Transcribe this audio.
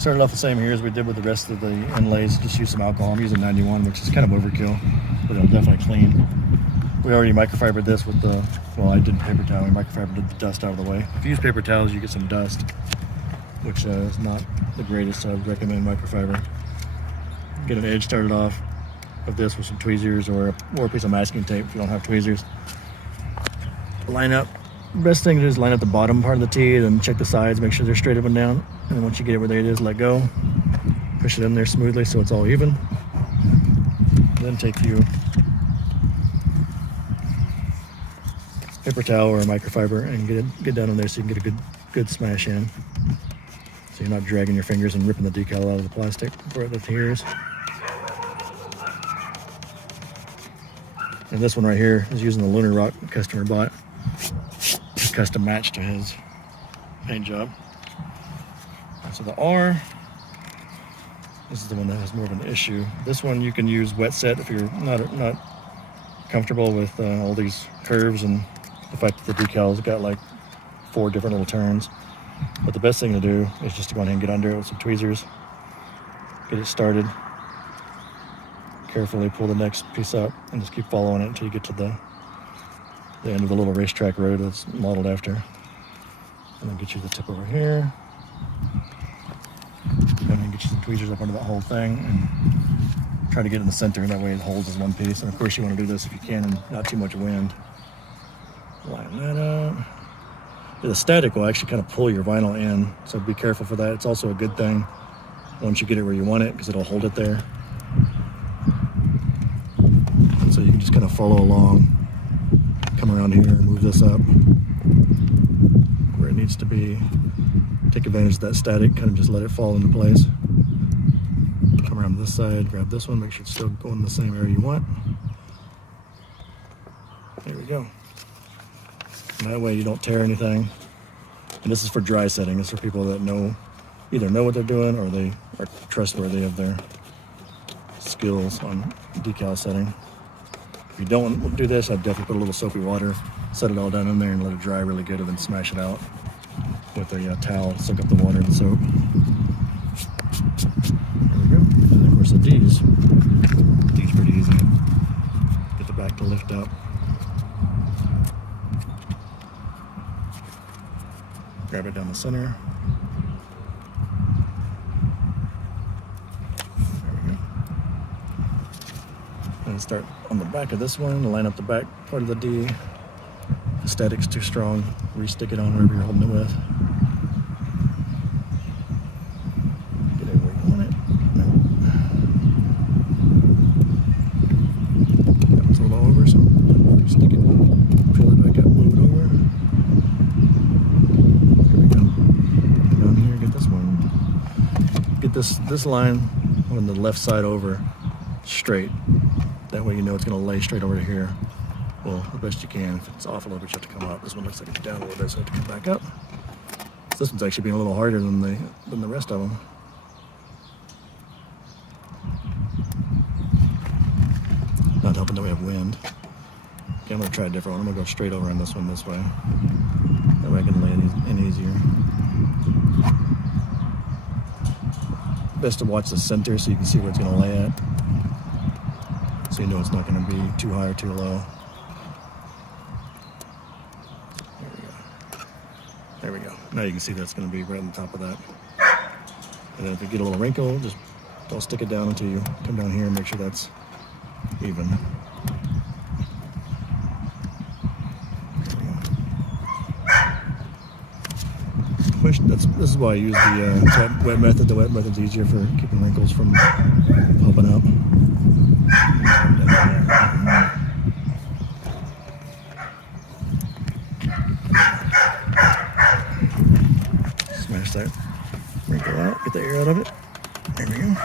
Started off the same here as we did with the rest of the inlays. Just use some alcohol. I'm using 91, which is kind of overkill, but it'll definitely clean. We already microfibered this with the, well, I did paper towel. We microfibered the dust out of the way. If you use paper towels, you get some dust, which is not the greatest, so I would recommend microfiber. Get an edge started off of this with some tweezers or a piece of masking tape if you don't have tweezers. Line up. Best thing to do is line up the bottom part of the tee and check the sides, make sure they're straight up and down. And then once you get it where it is, let go. Push it in there smoothly so it's all even. Then take you paper towel or a microfiber and get down in there so you can get a good smash in. So you're not dragging your fingers and ripping the decal out of the plastic before it adheres. And this one right here is using the Lunar Rock the customer bought. Custom match to his paint job. So the R, this is the one that has more of an issue. This one you can use wet set if you're not comfortable with all these curves and the fact that the decal's got like 4 different little turns. But the best thing to do is just to go ahead and get under it with some tweezers, get it started, carefully pull the next piece up, and just keep following it until you get to the end of the little racetrack road that's modeled after. And then get you the tip over here. And then get you some tweezers up under that whole thing and try to get in the center. That way it holds as one piece. And of course you want to do this if you can and not too much wind. Line that up. The static will actually kind of pull your vinyl in, so be careful for that. It's also a good thing once you get it where you want it because it'll hold it there. So you can just kind of follow along. Come around here and move this up where it needs to be. Take advantage of that static, kind of just let it fall into place. Come around to this side, grab this one, make sure it's still going in the same area you want. There we go. And that way you don't tear anything. And this is for dry setting. This is for people that either know what they're doing or they are trustworthy of their skills on decal setting. If you don't want to do this, I'd definitely put a little soapy water, set it all down in there and let it dry really good and then smash it out with a towel, soak up the water and the soap. There we go. And then of course the D's. D's pretty easy. Get the back to lift up. Grab it down the center. And start on the back of this one to line up the back part of the D. If the static's too strong, re-stick it on wherever you're holding it with. Get it where you want it. That one's a little over, so re-stick it, pull it back up, move it over. There we go. And down here, get this one. Get this line on the left side over straight. That way you know it's going to lay straight over to here. Well, the best you can. If it's off a little bit, you have to come up. This one looks like it's down a little bit, so I have to come back up. So this one's actually being a little harder than the rest of them. Not helping that we have wind. Okay, I'm going to try a different one. I'm going to go straight over on this one this way. That way I can lay it in easier. Best to watch the center so you can see where it's going to lay at. So you know it's not going to be too high or too low. There we go. Now you can see that's going to be right on the top of that. And then if you get a little wrinkle, just don't stick it down until you come down here and make sure that's even. Push. This is why I use the wet method. The wet method's easier for keeping wrinkles from popping up. Smash that wrinkle out, get the air out of it. There we go.